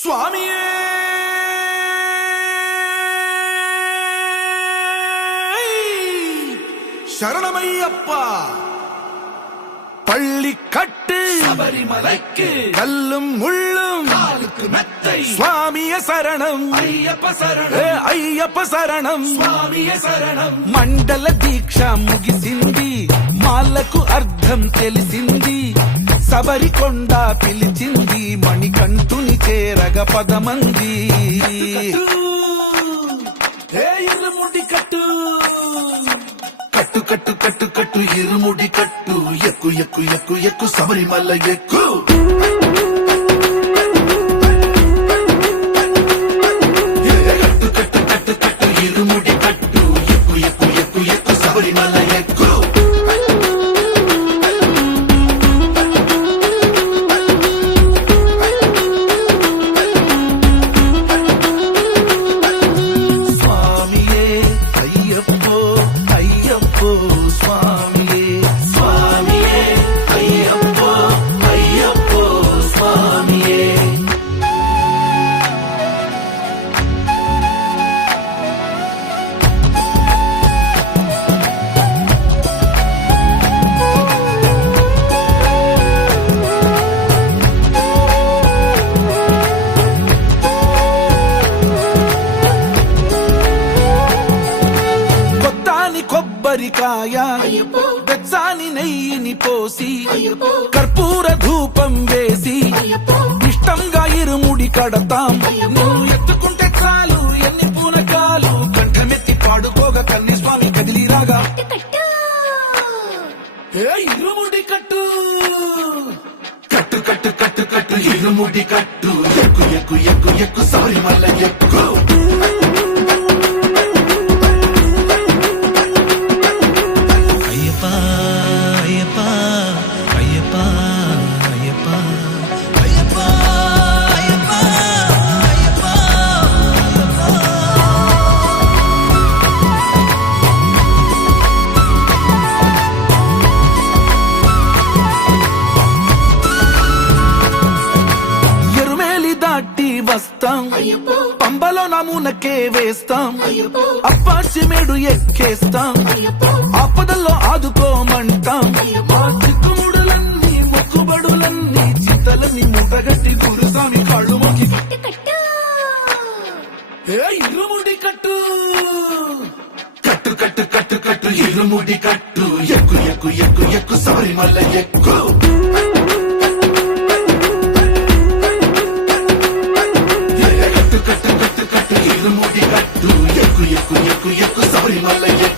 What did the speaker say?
சுவாமியே சரணமையப்பா. பள்ளி கட்டு சபரிமலைக்கு கல்லும் முள்ளும் காலுக்கு மெத்தை சுவாமிய சரணம் ஐயப்ப சரணம் అయ్యప్ప శరణం స్వామియ శరణం. మండల దీక్ష ముగిసింది, మాలకు అర్థం తెలిసింది, సబరికొండ పిలిచింది, మణికంఠుని చేరగ పదమంది. ఇరుముడి కట్టు కట్టు కట్టు కట్టు కట్టు ఇరుముడి కట్టు, ఎక్కు ఎక్కు ఎక్కు ఎక్కు శబరిమల ఎక్కు. కట్టు కట్టు కట్టు కట్టు ఇరుముడి కట్టు, ఎక్కు ఎక్కు ఎక్కు ఎక్కు శబరిమల ఎక్కు. స్వామియే అయ్యప్పో అయ్యప్పో స్వామియే స్వామియే అయ్యప్పో అయ్యప్పో స్వామియే. కొత్తాని కొబ్బరికాయ వెచ్చాని నెయ్యిని పోసి కర్పూర ధూపం వేసి ఇష్టంగా ఇరుముడి కడతాం. నువ్వు ఎత్తుకుంటే చాలు ఎన్ని పూనకాలు, కంఠమెత్తి పాడుకోగా కన్య స్వామి కదిలిరాగా. ఇరుముడి కట్టు కట్టు కట్టు కట్టు కట్టు ఇరుముడి కట్టు, ఎక్కు ఎక్కు ఎక్కు ఎక్కు శబరిమల ఎక్కు. అయ్యప్ప అయ్యప్ప అయ్యప్ప అయ్యప్ప అయ్యప్ప అయ్యప్ప అయ్యప్ప. ఎరుమేలి దాటి వస్తాం, పంబలో నమూనకే వేస్తాం, అప్పాచిమేడు ఎక్కేస్తాం, ఆపదల్లో ఆదుకోమంటాం. మా చిక్కుముడులన్నీ మొక్కుబడులన్నీ చిత్తలని ముట్టగట్టి గురుస్వామి కాళ్ళు మొక్కి ఇరుముడి కట్టు కట్టు కట్టు కట్టు కట్టు ఇరుముడి కట్టు, ఎక్కు ఎక్కు ఎక్కు ఎక్కు శబరిమల ఎక్కు. కట్టు కట్టు కట్టు కట్టు ఇరుముడి కట్టు, ఎక్కు ఎక్కు ఎక్కు ఎక్కు శబరిమల ఎక్కు.